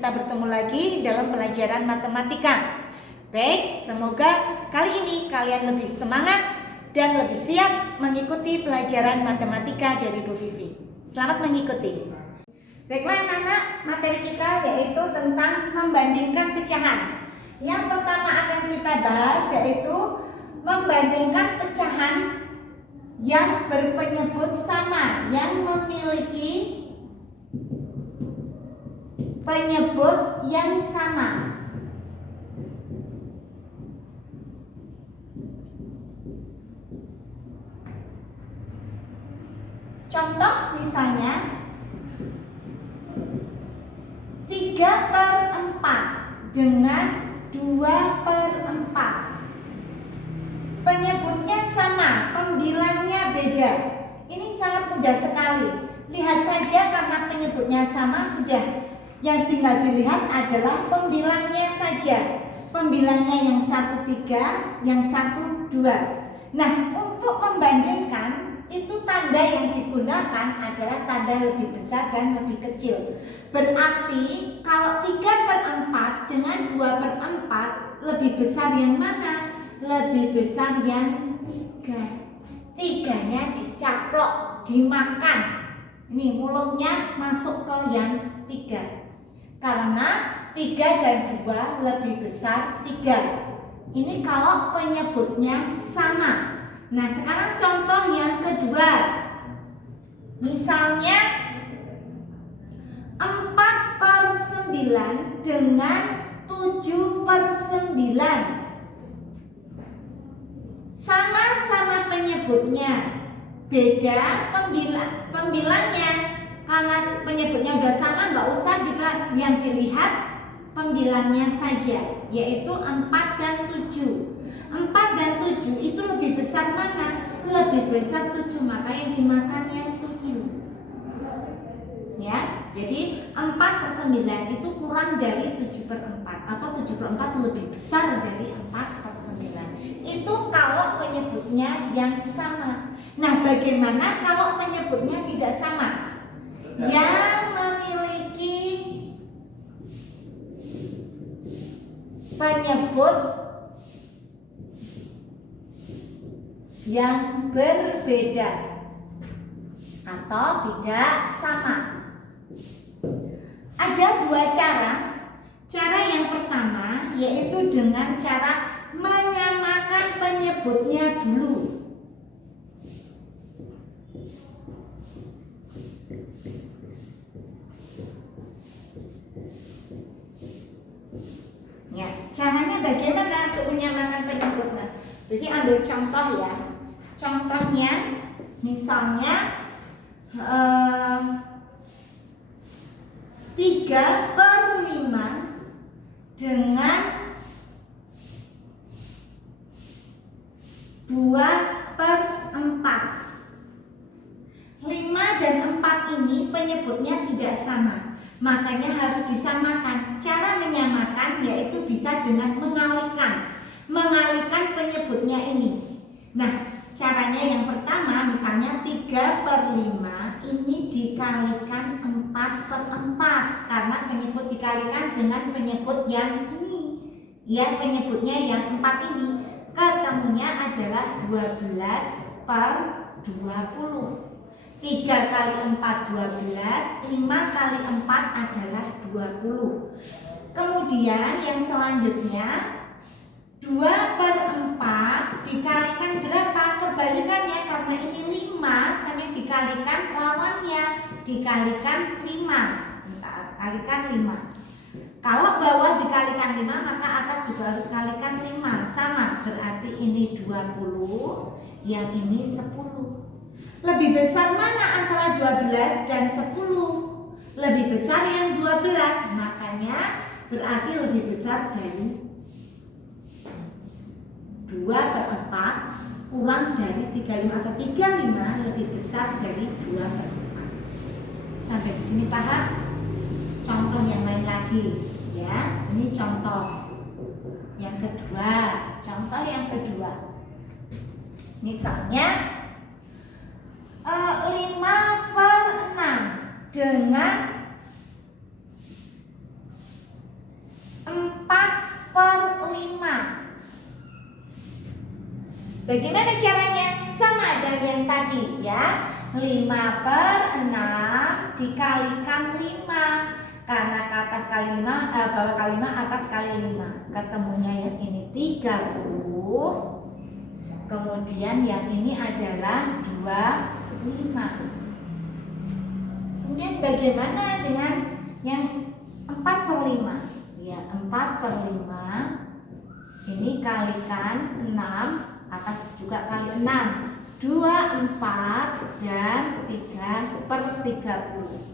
kita bertemu lagi dalam pelajaran matematika. Baik, semoga kali ini kalian lebih semangat dan lebih siap mengikuti pelajaran matematika dari Bu Vivi. Selamat mengikuti. Baiklah anak-anak, materi kita yaitu tentang membandingkan pecahan. Yang pertama akan kita bahas yaitu membandingkan pecahan yang berpenyebut sama, yang memiliki penyebut yang sama. Contoh misalnya 3/4 dengan 2/4. Penyebutnya sama, pembilangnya beda. Ini sangat mudah sekali. Lihat saja karena penyebutnya sama sudah. Yang tinggal dilihat adalah pembilangnya saja. Pembilangnya yang 1 3, yang 1 2. Nah, untuk membandingkan itu tanda yang digunakan adalah tanda lebih besar dan lebih kecil. Berarti kalau 3/4 dengan 2/4 lebih besar yang mana? Lebih besar yang 3. 3-nya dicaplok, dimakan. Ini mulutnya masuk ke yang 3. Karena 3 dan 2 lebih besar 3. Ini kalau penyebutnya sama. Nah, sekarang contoh yang kedua. Misalnya 4/9 dengan 7/9. Sama-sama penyebutnya, beda pembilangnya. Karena penyebutnya udah sama, nggak usah yang dilihat pembilangnya saja, yaitu 4 dan 7. 4 dan 7 itu lebih besar mana? Lebih besar 7, maka yang dimakan yang 7. Ya, jadi 4/9 itu kurang dari 7/4 atau 7/4 lebih besar dari 4/9. Itu kalau penyebutnya yang sama. Nah, bagaimana kalau penyebutnya tidak sama? Yang memiliki penyebut yang berbeda atau tidak sama. Ada dua cara. Cara yang pertama yaitu dengan cara menyamakan penyebutnya dulu. Ya, caranya bagaimana untuk menyamakan penyebutnya? Jadi ambil contoh ya. Contohnya misalnya 3/5 dengan 2/4. 5 dan 4 ini penyebutnya tidak sama, makanya harus disamakan. Cara menyamakan yaitu bisa dengan mengalihkan penyebutnya ini. Nah, caranya yang pertama misalnya 3/5 ini dikalikan 4/4 karena penyebut dikalikan dengan penyebut yang ini. Ya, penyebutnya yang 4 ini. Ketemunya adalah 12/20. 3 kali 4 12, 5 kali 4 adalah 20. Kemudian yang selanjutnya 2/4 dikalikan berapa? Kebalikannya, karena ini 5 sampai dikalikan lawannya, dikalikan 5. Sebentar, kalikan 5. Kalau bawah dikalikan 5, maka atas juga harus kalikan 5. Sama, berarti ini 20, yang ini 10. Lebih besar mana antara 12 dan 10? Lebih besar yang 12, makanya berarti lebih besar dari 2/4 kurang dari 35 atau 35 lebih besar dari 2/4. Sampai di sini paham? Contoh yang lain lagi ya. Ini contoh yang kedua. Contoh yang kedua. Misalnya 5/6 dengan 4/5. Bagaimana caranya? Sama dengan yang tadi ya. 5/6 dikalikan 5. Karena ke atas kali 5, bawah kali 5, atas kali 5. Ketemunya yang ini 30. Kemudian yang ini adalah 25. Kemudian bagaimana dengan yang 4/5? Ya, 4/5 ini kalikan 6, atas juga kali 6. 2, 4 dan 3/30.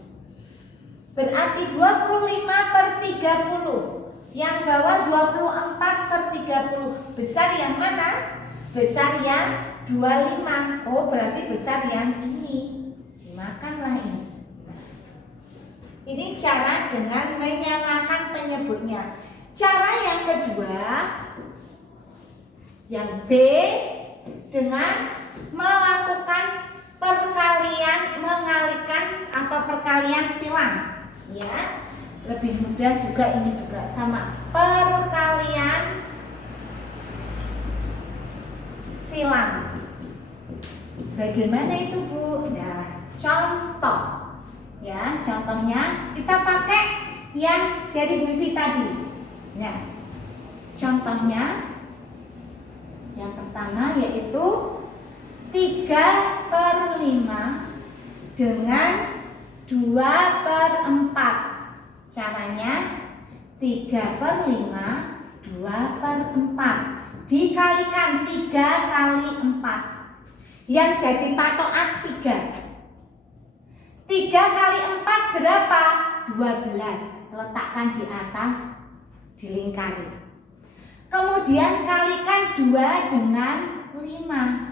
Berarti 25/30. Yang bawah 24/30. Besar yang mana? Besar yang 25. Oh, berarti besar yang ini. Dimakanlah ini. Ini cara dengan menyamakan penyebutnya. Cara yang kedua, yang B, dengan melakukan perkalian, mengalihkan atau perkalian silang. Ya, lebih mudah juga, ini juga sama. Perkalian silang. Bagaimana itu, Bu? Nah, contoh. Ya, contohnya kita pakai yang dari Bu Ivi tadi. Ya. Contohnya yang pertama yaitu 3/5 dengan 2/4. Caranya 3/5, 2/4 dikalikan 3 kali 4. Yang jadi patokan 3. 3 kali 4 berapa? 12. Letakkan di atas, dilingkari. Kemudian kalikan 2 dengan 5.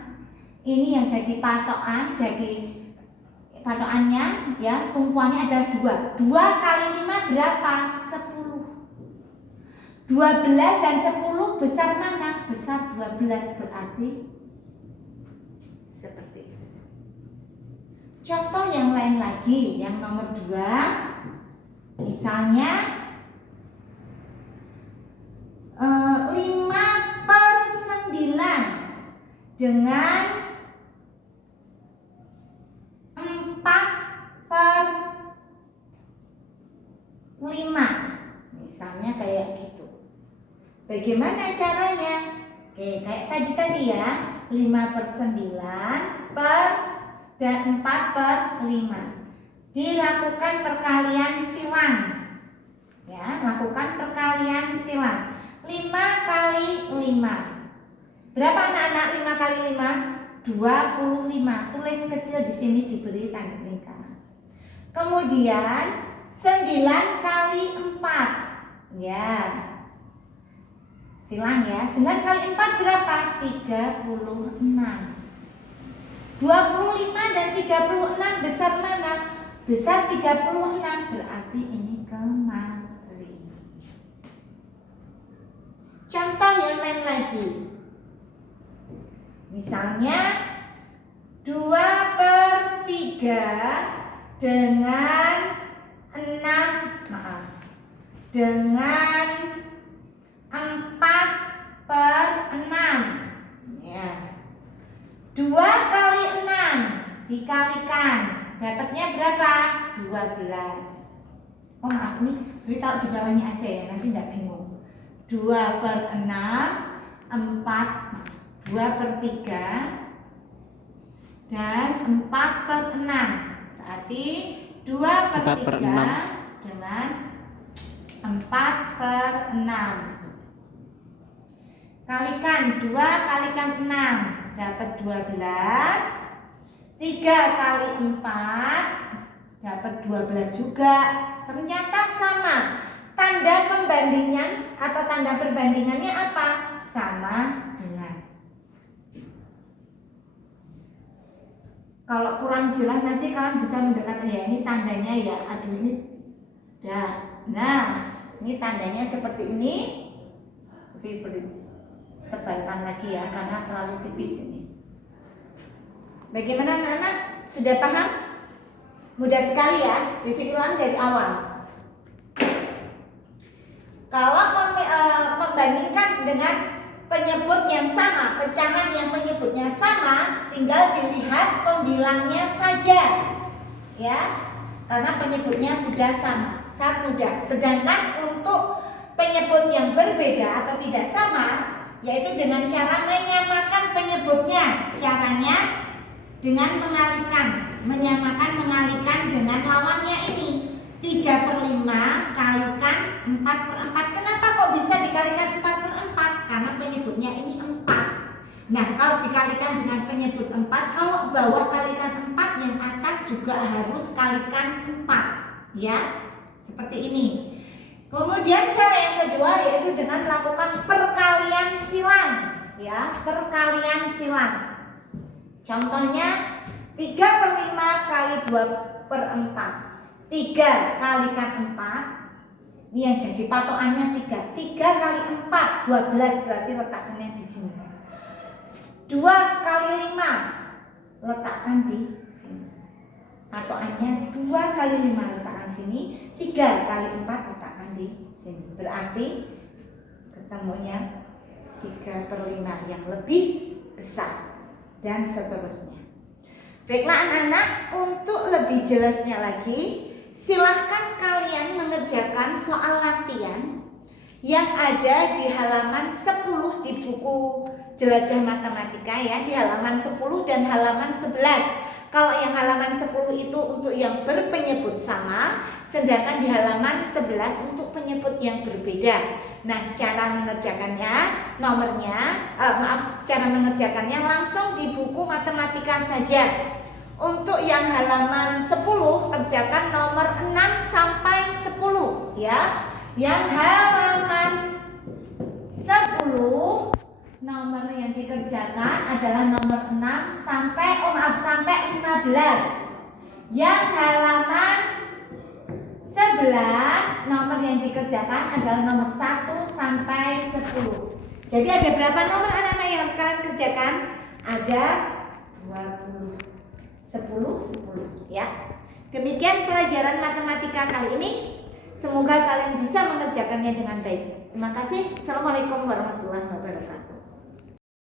Ini yang jadi patokan, jadi patokannya ya, tumpuannya ada 2. 2 kali 5 berapa? 10. 12 dan 10 besar mana? Besar 12, berarti seperti itu. Contoh yang lain lagi, yang nomor 2. Misalnya 5/9 dengan 4/5. Misalnya kayak gitu. Bagaimana caranya? Oke, kayak tadi ya. 5/9 dan 4/5. Dilakukan perkalian silang. Ya, lakukan perkalian silang. 5 kali 5. Berapa anak-anak 5 kali 5? 25. Tulis kecil di sini, diberi tanda lingkaran. Kemudian 9 kali 4. Ya. Silang ya. 9 kali 4 berapa? 36. 25 dan 36 besar mana? Besar 36, berarti ini kemari. Contoh yang lain lagi. Misalnya 2/3 dengan 4/6. Ya. 2 kali 6 dikalikan, dapatnya berapa? 12. Oh maaf nih, ini taruh di bawahnya aja ya, nanti tidak bingung. 2/6, 2/3 dan 4/6. Berarti 2/3 dengan 4/6. Kalikan 2 kalikan 6 dapat 12. 3 kali 4 dapat 12 juga. Ternyata sama. Tanda pembandingan atau tanda perbandingannya apa? Sama dengan. Kalau kurang jelas nanti kalian bisa mendekati ya, ini tandanya ya. Aduh ini dah. Nah, ini tandanya seperti ini. Tebalkan lagi ya, karena terlalu tipis ini. Bagaimana anak-anak? Sudah paham? Mudah sekali ya, ulang dari awal. Kalau membandingkan dengan penyebut yang sama, pecahan yang penyebutnya sama, tinggal dilihat pembilangnya saja, ya, karena penyebutnya sudah sama, sangat mudah. Sedangkan untuk penyebut yang berbeda atau tidak sama, yaitu dengan cara menyamakan penyebutnya. Caranya dengan mengalihkan dengan lawannya ini. 3/5 kalikan 4/4. Kenapa kok bisa dikalikan 4/4? Karena penyebutnya ini 4. Nah, kalau dikalikan dengan penyebut 4, kalau bawah kalikan 4, yang atas juga harus kalikan 4, ya. Seperti ini. Kemudian cara yang kedua yaitu dengan melakukan perkalian silang, ya, perkalian silang. Contohnya 3/5 kali 2/4. 3 kalikan 4. Ini yang jadi patokannya 3. 3 kali 4 12, berarti letakkannya di sini. 2 kali 5 letakkan di sini. Patokannya 2 kali 5 letakkan sini. 3 kali 4 letakkan di sini. Berarti ketemunya 3/5 yang lebih besar, dan seterusnya. Baiklah anak-anak, untuk lebih jelasnya lagi, silahkan kalian mengerjakan soal latihan yang ada di halaman 10 di buku Jelajah Matematika, ya, di halaman 10 dan halaman 11. Kalau yang halaman 10 itu untuk yang berpenyebut sama, sedangkan di halaman 11 untuk penyebut yang berbeda. Nah, cara mengerjakannya, cara mengerjakannya langsung di buku matematika saja. Untuk yang halaman 10 kerjakan nomor 6 sampai 10, ya. Yang halaman 10 nomor yang dikerjakan adalah nomor 6 sampai 15. Yang halaman 11 nomor yang dikerjakan adalah nomor 1 sampai 10. Jadi ada berapa nomor anak-anak yang harus kalian kerjakan? Ada 20. 10, ya. Demikian pelajaran matematika kali ini. Semoga kalian bisa mengerjakannya dengan baik. Terima kasih. Assalamualaikum warahmatullahi wabarakatuh.